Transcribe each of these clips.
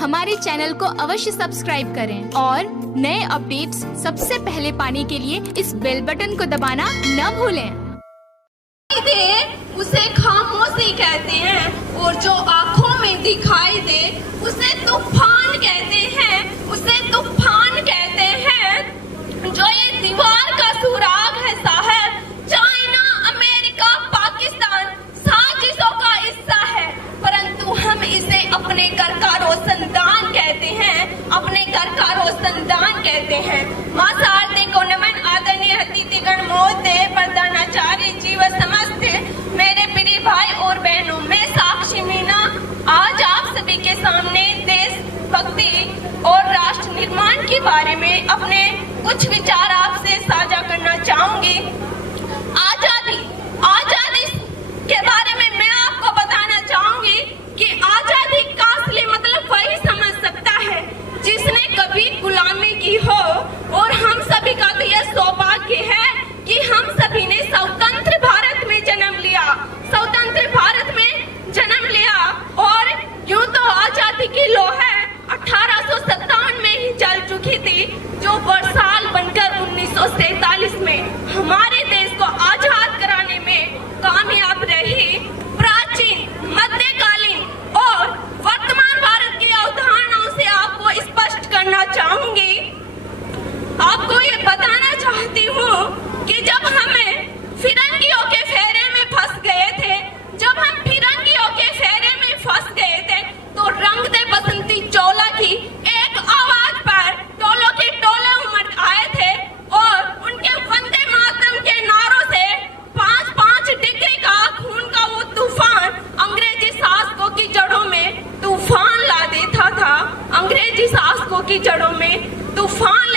हमारे चैनल को अवश्य सब्सक्राइब करें और नए अपडेट्स सबसे पहले पाने के लिए इस बेल बटन को दबाना न भूलें। उसे खामोशी कहते हैं और जो आंखों में दिखाई दे उसे तूफान कहते हैं, उसे तूफान कहते हैं। जो ये दीवार का सुराग है साहब, चाइना, अमेरिका, पाकिस्तान साजिशों का हिस्सा है, परंतु हम इसे अपने घर का रोशनदान कहते हैं, अपने घर का रोशनदान कहते हैं। मां शारदे को नमन। आदरणीय अतिथिगण महोदय, प्रधानाचार्य जी व समस्त मेरे प्रिय भाई और बहनों, मैं साक्षी मीना आज आप सभी के सामने देशभक्ति और राष्ट्र निर्माण के बारे में अपने कुछ विचार आपसे साझा करना चाहूंगी। आजादी के बारे में मैं आपको बताना चाहूंगी कि आजादी का असली मतलब वही समझ सकता है जिसने कभी गुलामी की हो, और हम सभी का तो यह सौभाग्य है कि हम सभी ने स्वतंत्र भारत में जन्म लिया, स्वतंत्र भारत में जन्म लिया। और यूं तो आजादी की लोहर 1857 में ही जल चुकी थी, जो साल बनकर 1947 में हमारे देश को आजाद कराने में कामयाब रही। प्राचीन, मध्यकालीन और वर्तमान भारत की अवधारणाओं से आपको स्पष्ट करना चाहूंगी। आपको ये बताना चाहती हूँ कि जब हमें फिरंगियों के फेरे में फंस गए थे, जब हम फिरंगियों के फेरे में फंस गए थे, तो रंग दे बसंती चोला की एक आवाज पर टोलों के टोले उमड़ आए थे और उनके वंदे मातरम के नारों से 5-5 डिग्री का खून का वो तूफान अंग्रेजी शासकों की जड़ों में तूफान ला देता था, अंग्रेजी शासकों की जड़ों में तूफान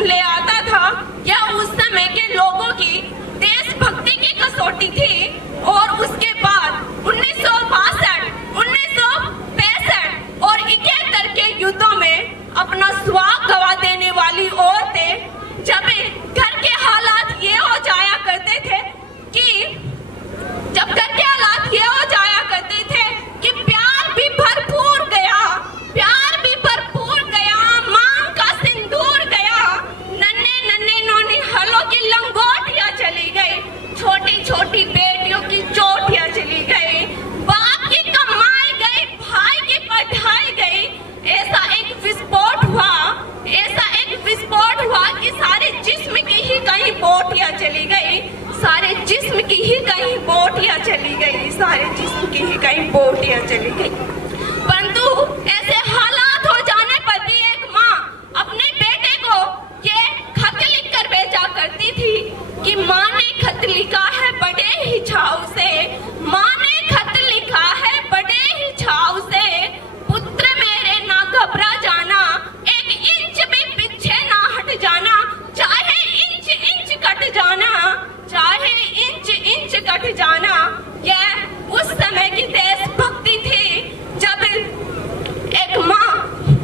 ले आता था। यह उस समय के लोगों की देशभक्ति की कसौटी थी। और उसके बाद 1962, 1965 और 71 के युद्धों में अपना स्वाग गवा देने वाली औरतें, जब घर के हालात ये हो जाया करते थे कि कि प्यार भी भरपूर गया, प्यार भी भरपूर गया, मांग का सिंदूर गया, नन्हे नोनी हलों की लंगोटियां चली गई, छोटी छोटी बेटियों की चोटियां चली गई, बाप की कमाई गई, भाई की पढ़ाई गई। ऐसा एक विस्फोट हुआ कि सारे जिस्म की ही कहीं बोटियां चली गई, सारे जिस्म की ही कहीं बोटियां चली गई, सारे जिस्म की ही कहीं बोटियां चली गई। परंतु ऐसे हालात हो जाने पर भी एक माँ अपने बेटे को ये खत लिख कर भेजा करती थी कि माँ ने खत लिखा है बड़े ही छाव से, माँ ने खत लिखा है बड़े ही छाव से, पुत्र मेरे ना घबरा जाना, एक इंच भी पीछे ना हट जाना, चाहे इंच इंच कट जाना, चाहे इंच इंच कट जाना। यह उस समय की देशभक्ति थी जब एक माँ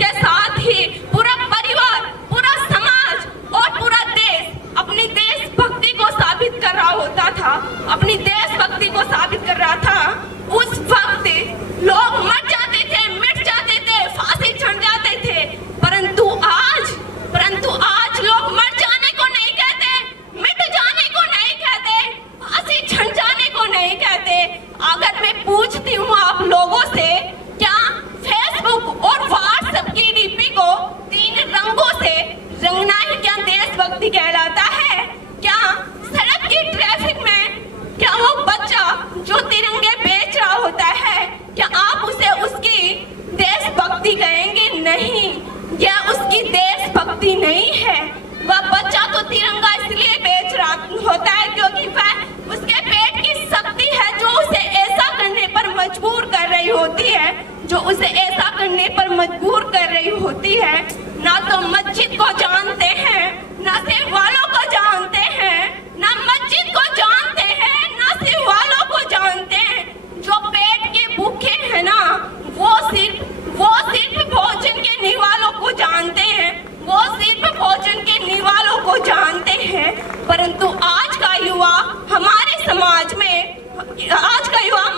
के साथ ही पूरा परिवार, पूरा समाज और पूरा देश अपनी देशभक्ति को साबित कर रहा होता था, अपनी देशभक्ति को साबित कर रहा था। उस वक्त लोग मर जाते थे, मिट जाते थे, फांसी चढ़ जाते थे, परंतु आज लोग मर जाने को नहीं कहते, मिट जाने को नहीं कहते, फांसी चढ़ जाने को नहीं कहते। अगर मैं पूछती हूँ आप लोगों से, क्या फेसबुक और व्हाट्सएप की डीपी को 3 रंगों से रंगना ही क्या देशभक्ति कहलाता है? क्या सड़क की ट्रैफिक में क्या वो बच्चा जो तिरंगे बेच रहा होता है, क्या आप उसे उसकी देशभक्ति कहेंगे? नहीं, यह उसकी देशभक्ति नहीं है। वह बच्चा तो तिरंगा इसलिए बेच रहा होता है क्योंकि वह उसके पेट की शक्ति है जो उसे ऐसा करने पर मजबूर कर रही होती है, जो उसे ऐसा करने पर मजबूर कर रही होती है। ना तो मस्जिद को जानते हैं, ना सिर्फ वालों को जानते हैं, ना मस्जिद को जानते हैं, ना सिर्फ वालों को जानते हैं। जो पेट के भूखे हैं ना, वो सिर्फ भोजन के निवालों को जानते हैं, वो सिर्फ भोजन के निवालों को जानते हैं। परंतु आज का युवा हमारे समाज में, आज का युवा